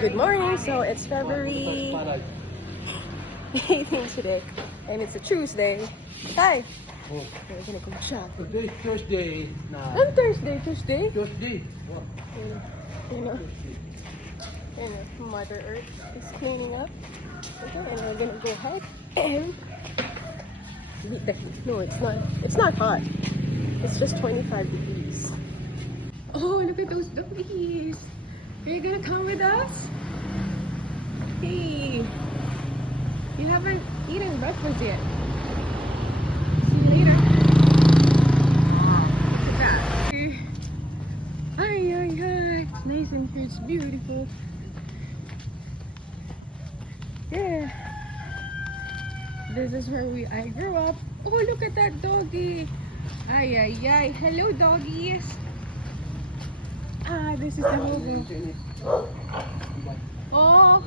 Good morning. So it's February 18th today, and it's a Tuesday. Hi. Oh, We're gonna go shopping. today Tuesday na. On Thursday, Tuesday. Tuesday. You know, Mother Earth is cleaning up. Okay, and we're gonna go ahead and beat the heat. No, it's not. It's not hot. It's just 25 degrees. Oh, look at those doggies. Are you gonna come with us? Hey, you haven't eaten breakfast yet. See you later. Look at that. Hi, hi, hi. It's nice and here. It's beautiful. Yeah. This is where I grew up. Oh, look at that doggy. Ay, ay, ay. Hello, doggies. Ah, this is the logo. Oh,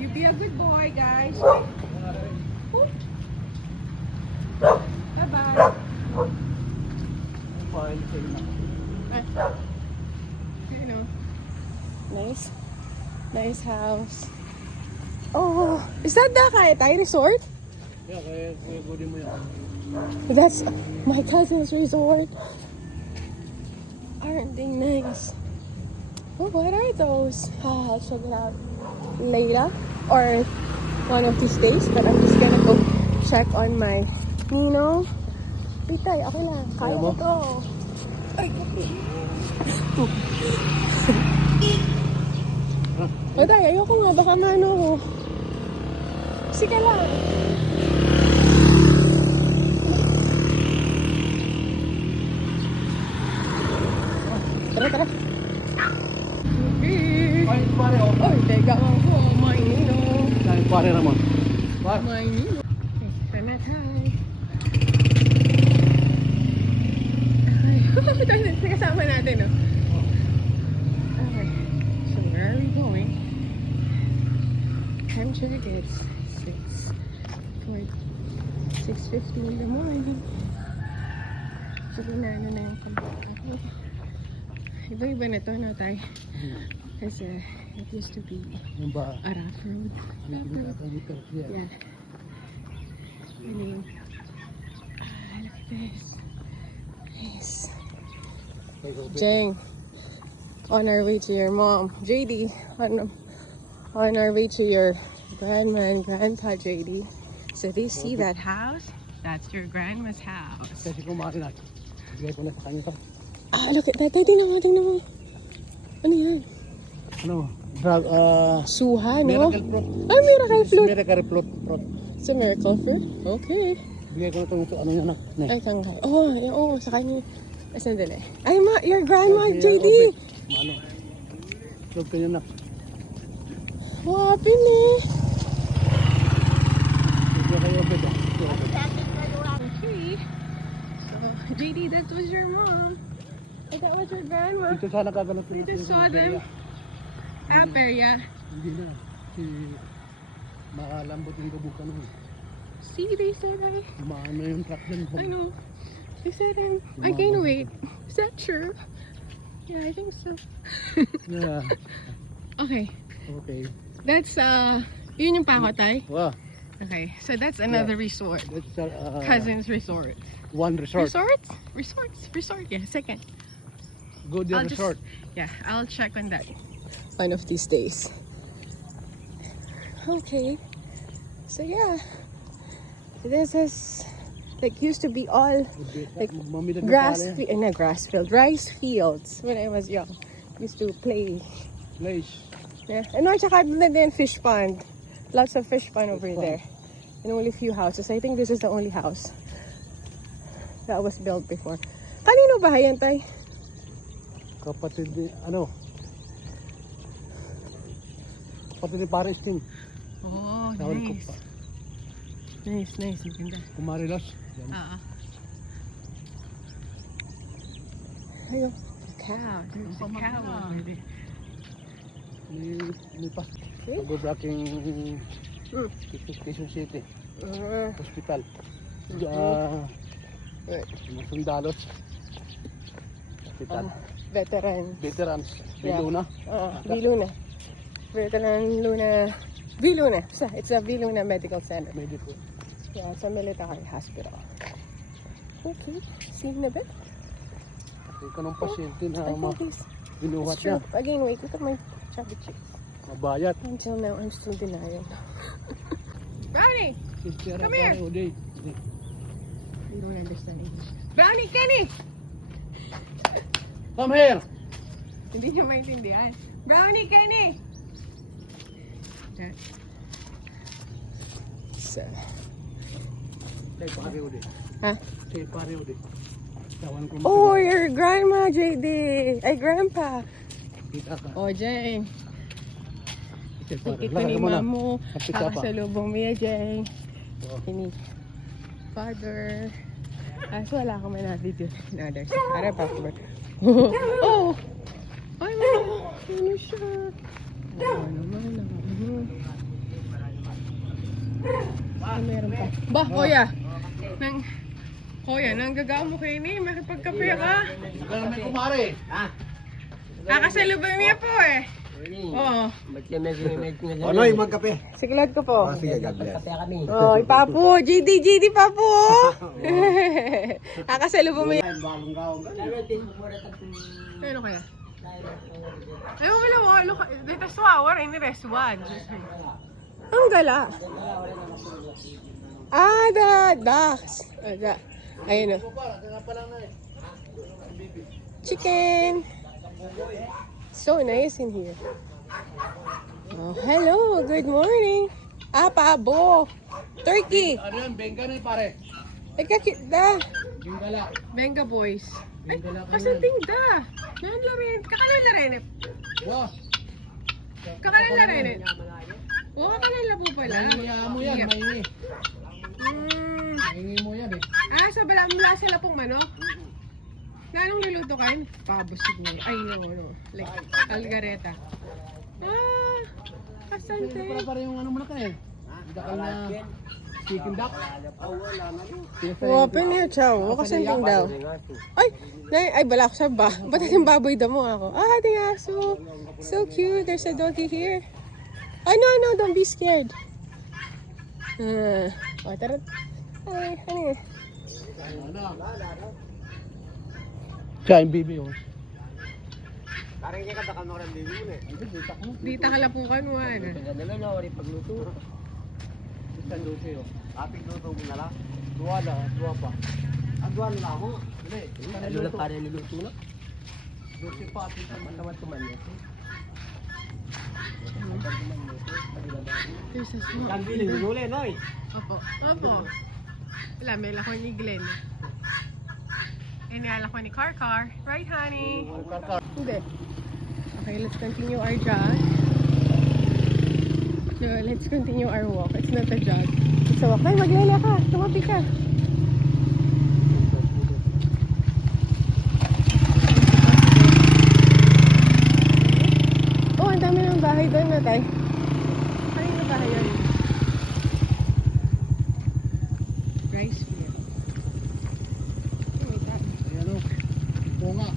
you be a good boy, guys. Bye-bye. You know, nice house. Oh, is that the Kayatay Resort? Yeah, kaya gudin mo yan. That's my cousin's resort. Aren't they nice? Oh, what are those? I'll check it out later or one of these days. But I'm just gonna go check on my Nino. Pitay, okay lang. Kaya ko to. Ay, Patay, ayoko nga. Baka mano ko. Sige lang. Tara, tara. Okay. Kain pare oh. Oy, teka lang po. My Nino. Kain pare naman. What? My Nino. Okay, sana tayo. Ay, kasama natin, no? Okay. So, where are we going? Time check, it's 6:50 in the morning. Sige na, ano na yung pagkakako. Iba-iba na to, no, tay? Kasi it used to be Yung ba? a rough road. Yeah. Anyway. Look at this. Nice. Jang, on our way to your mom. JD, on our way to your grandma and grandpa, JD. So they see that house? That's your grandma's house. Kasi kumari na. Bigay ko na sa kanya to. Ah, look at that. Tingnan mo. Ano yan? Ano? Drag, Suha, no? miracle fruit. Ah, miracle fruit. Miracle fruit. It's a miracle fruit? Okay. Bigay ko na itong ano niya na. Ay, tangkay. Oh, sa kanya. Ay, sandali. Ay, your grandma, JD. Ano? Log ka niya na. Wapin eh. Bigay kayo obed ah. Okay. So, JD, that was your mom. And that was your grandma. Dito sana kaganap. We just saw them. Yeah. Hindi na. Si makalambot yung gabukan mo. See, they said Maano yung truck dyan. I know. They said I gained weight. Is that true? Yeah, I think so. Yeah. Okay. Okay. That's yun yung Pakotay. Wow. Okay, so that's another resort. That's Cousins Resort. one resort. Resort. Yeah, second. Good resort. Yeah, I'll check on that one of these days. Okay. So yeah, this is like used to be all like rice fields when I was young. Used to play. Place. Yeah, and no, tsaka then fish pond. Lots of fish pond over there. And only few houses. I think this is the only house that was built before. Kanino bahay yan, tay? Kapatid ni, kapatid ni Paris Ting. Oh, nice. Nice. Maganda. Kumarilos. Ayun. Cow. There's a cow over there. May pa. Pag-braking Quezon City. Hospital. Mga sundalos. Hospital. Veterans. Veterans. Yeah. Luna. V-Luna. Luna. V-Luna. It's a V-Luna Medical Center. Medical. Yeah, it's a military hospital. Okay, see you in a bit. Ito ng pasyente na I think this binuhat is niya. true. Again, wait, look at my chubby cheeks. Mabayat. Until now, I'm still denying. Brownie! Come here. You don't understand English. Brownie, Kenny! Come here. Hindi niya maintindihan. Brownie, Kenny! So, Say pare uli. ha? Say pare uli. Tawan ko Oh, your grandma, JD! Ay, grandpa! Kita ka. Oh, Jeng. Say pare. Ito ni Mamu. Kapit ka pa. Kakasalubong mo yan, Jeng. Oh. Ini father. So wala akong may na-video na others. Ara pa ako. Oh! Ay, ano siya? Oh, naman. Meron pa. Bah, kuya! Kuya, nanggagawa mo kayo ni. Makipagkape ka. Ganun may kumare. Kakasalubong niya po eh. Oo. Onoy, magkape. Siklad ko po. Sige, God bless. Oh, Papu! JD, Papu! Kakasalubong mo yan. Ano kaya? Ayaw mo lang, ano ka? Dito sa hour, ini restaurant. Ang gala. The ducks. Ayun o. Chicken. So nice in here. Oh, hello, good morning. Pabo. Turkey. Ano yan? Benga na pare. Ikakita. Bengala. Benga boys. Ay, Bengala ka kasanting da. Nanla rin. Kakalan na rin. Wow. Kakalan na rin. Oo, kakalan na po pala. Mahingi mo yan, mahingi. Mahingi mo yan eh. So mula sila pong manok? Na anong niluto kayo? Pabo siguro. Ay, no. Like, algareta. Kasante. Ito pala yung ano mo na ka eh. Dakal na chicken duck. Open here, chow. Kasanting daw. Ay, bala ko sa ba't yung baboy damo ako? Ating aso. So cute. There's a doggy here. Ay, no, don't be scared. Tara. Ay, ano yun? Siya yung bibi oh. Dita ka lang po kanuan. Isang luto yun. Ating luto mo na lang. Dua pa. Ang dua na ako. Ano na pare niluto na? Luto pa ating matawad tumanyo. There's a small. Kambili huli, noy. Opo. Wala, may lakon ni Glenn. Inala ko ni Car. Right, honey? Hindi. Okay, let's continue our jog. So, let's continue our walk. It's not a jog. It's a walk. Ay, maglala ka. Tumabi ka. Oh, ang dami ng bahay doon na tayo. Ano yung bahay yun? Rice field. Ayan o. Bunga.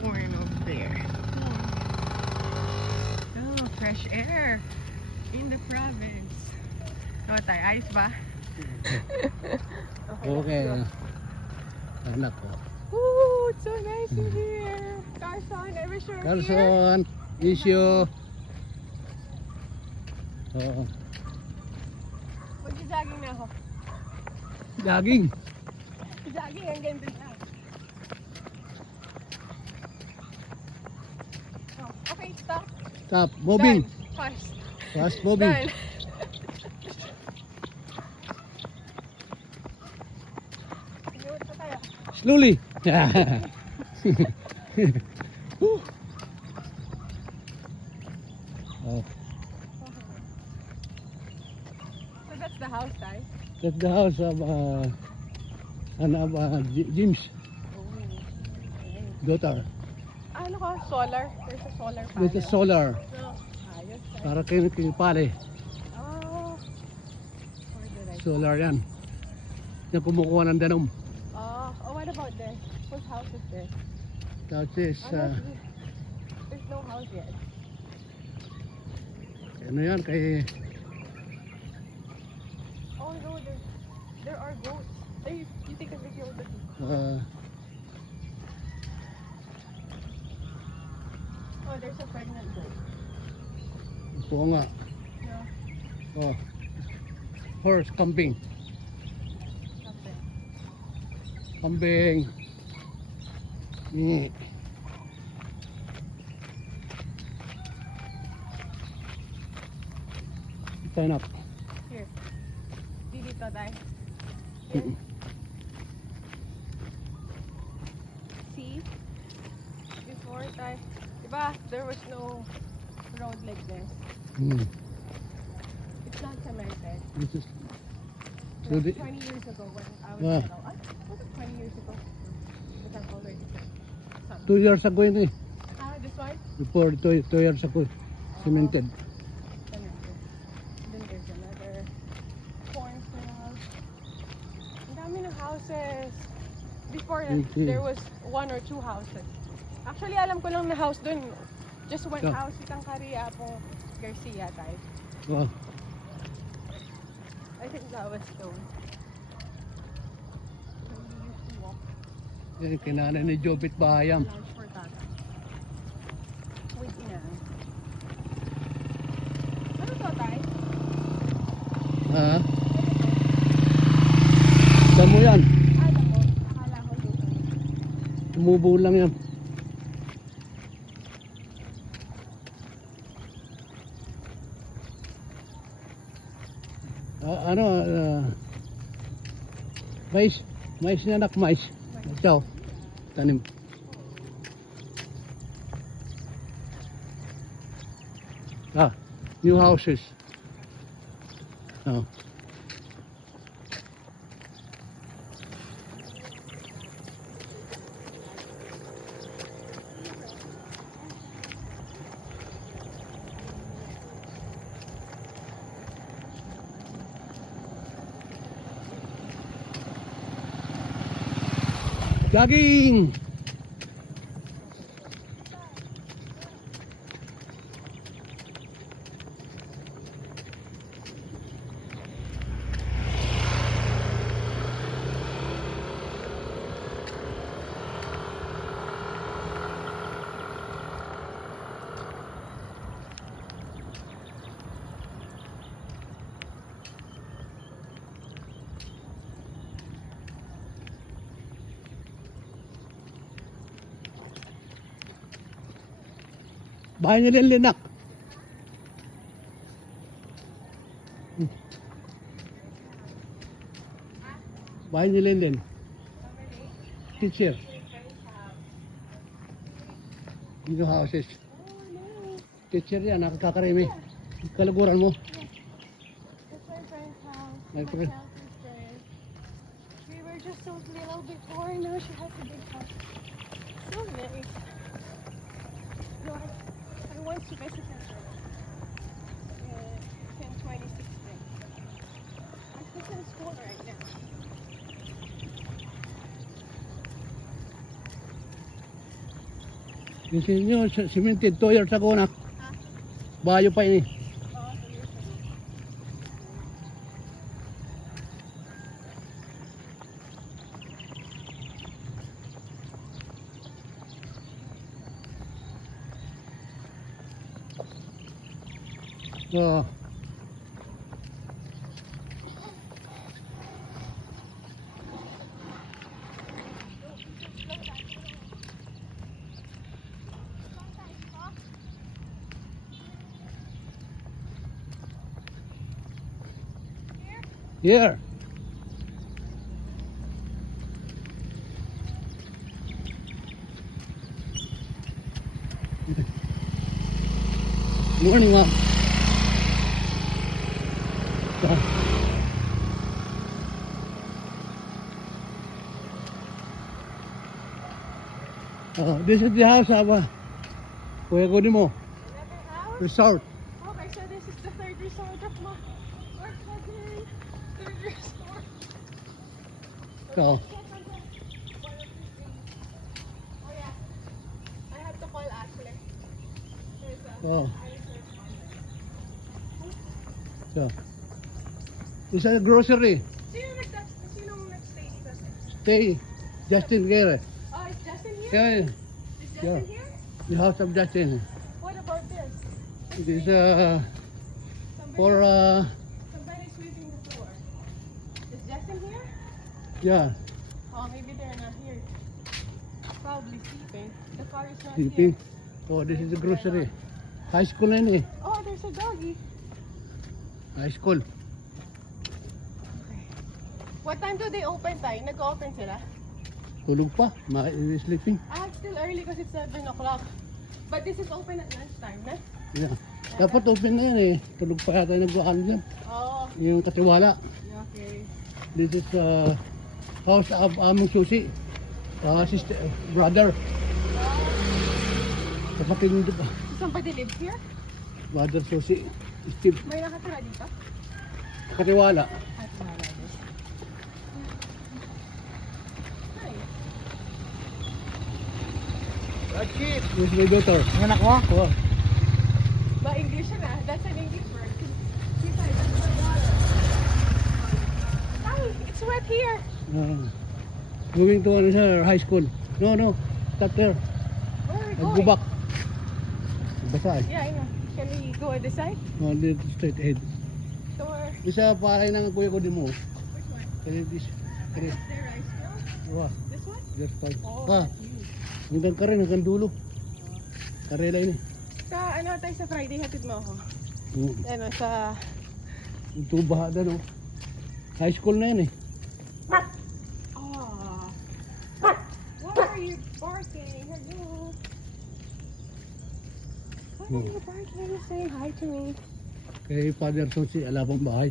Corn over there. Oh, fresh air in the province. Ano tayo? Ayos ba? Okay. Anak ko. Ooh, it's so nice in here. Carson, I wish you were here. Carson, issue. Oo. Mag-jogging na ako. Jogging. Jogging, ang ganda na. Oh, okay, stop. Stop. Moving. Done. Fast. Fast moving. Done. Inuot pa tayo. Slowly. Oh, So that's the house, Tay? that's the house of James' daughter. Ano ko? Solar? There's a solar panel. With the solar. No. Ayos. Para kayo pale. Oh. Where did I Solar yan. Yung kumukuha ng danom. Oh, what about this? Whose house is this? That is, There's no house yet. ano yan, kay, Oh no, there are goats. Hey, you take a video of this. Oh, there's a pregnant goat. oo nga. Yeah. Oh. Horse, kambing. Something. Kambing. Turn up. Here. Dito tayo. Here. See? Before tayo. Diba? There was no road like this. It's not cemented. This is, so Like the, 20 years ago when I was Ah. little. Was it 20 years ago? But I'm already some. 2 years ago yun eh. This one? Before 2 years ago. Cemented. Then there's another cornfield. Ang dami ng houses. Before Okay. there was 1 or 2 houses. Actually, alam ko lang na house dun. Just one Yeah. house, itang Caria po Garcia type. Oh. I think that was stone. So we used to walk Yan, kinanay ni Jobit Bahayam. lunch for tata. Wait na. Ano to, tay? Ha? Damo yan. Alam mo, akala ko dito. Tumubo lang yan. Mais. Mais na anak, mais. Ikaw. Tanim. New houses. Oh. Jogging! Bahay niya Linak. Bahay niya Linden. Teacher. New houses. Teacher yan, nakakakarimi. Kalaguran mo. That's my friend's house. My My friend. Chelsea's friend. We were just so little before. Now she has a big house. So nice. No, I want to visit her in 2016. I'm in school right now. Yung sinyo, cemented 2 years ago na. Bayo pa ini. Oh, 2 years ago. Oh. Here. Morning, Mom. Oh, this is the house of Kuya Godimo Another house? Resort. Okay, so this is the third resort of my cousin. Burger store. So, Oh yeah. I have to call Ashley. There's a oh. iServe on there. So. It's a grocery. Sinong nag-stay dito? Stay. Justin Gere. Oh, is Justin here? Yeah, Is Justin yeah. here? The house of Justin. What about this? It is Somebody, for somebody sweeping the floor. Is Justin here? yeah, Oh, maybe they're not here. Probably sleeping. The car is not sleeping. here. Oh, this is the grocery. High school na yun eh. Oh, there's a doggy. High school. What time do they open tayo? Nag-open sila? Tulog pa. Sleeping. Ah, it's still early because it's 7 o'clock. But this is open at lunchtime, na? Yeah. Dapat open na yan eh. Tulog pa yata nagbukaan dyan. Oh, Yung katiwala. okay. This is house of aming susi. Sister, brother. Kapatid nito pa. Somebody lives here? Brother susi. Steve. May nakatira dito? Katiwala. At wala this. Nice. Rachid! This is my daughter. Ang anak mo? Oh. Ba, English yun ah. That's an English word. Besides, that's my daughter. Ay, it's wet here. Going to high school. No, no. Stop there. Where are we I'll going? go back. Basa eh. Yeah, I know. Can we go at this side? Oh, dito straight ahead. So we're... Isa pahay ng kuya ko din mo. Which one? Kaya this. Kaya. Is there rice grill? Wah, This one? just fine. Oh, Ah, that's you. hanggang ka rin, hanggang dulo. Karela yun eh. Sa ano tayo sa Friday, hatid mo ako. Mm. Ano, sa... Yung tuba na no. High school na yun eh. Oh. Why are you barking? Hello. Why are you barking? Saying hi to me. Kay Father Sosi, alabang bahay.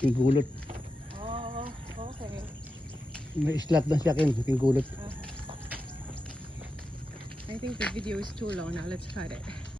Yung gulot. Oh, okay. May islat na siya akin, yung gulot. I think the video is too long now. Let's cut it.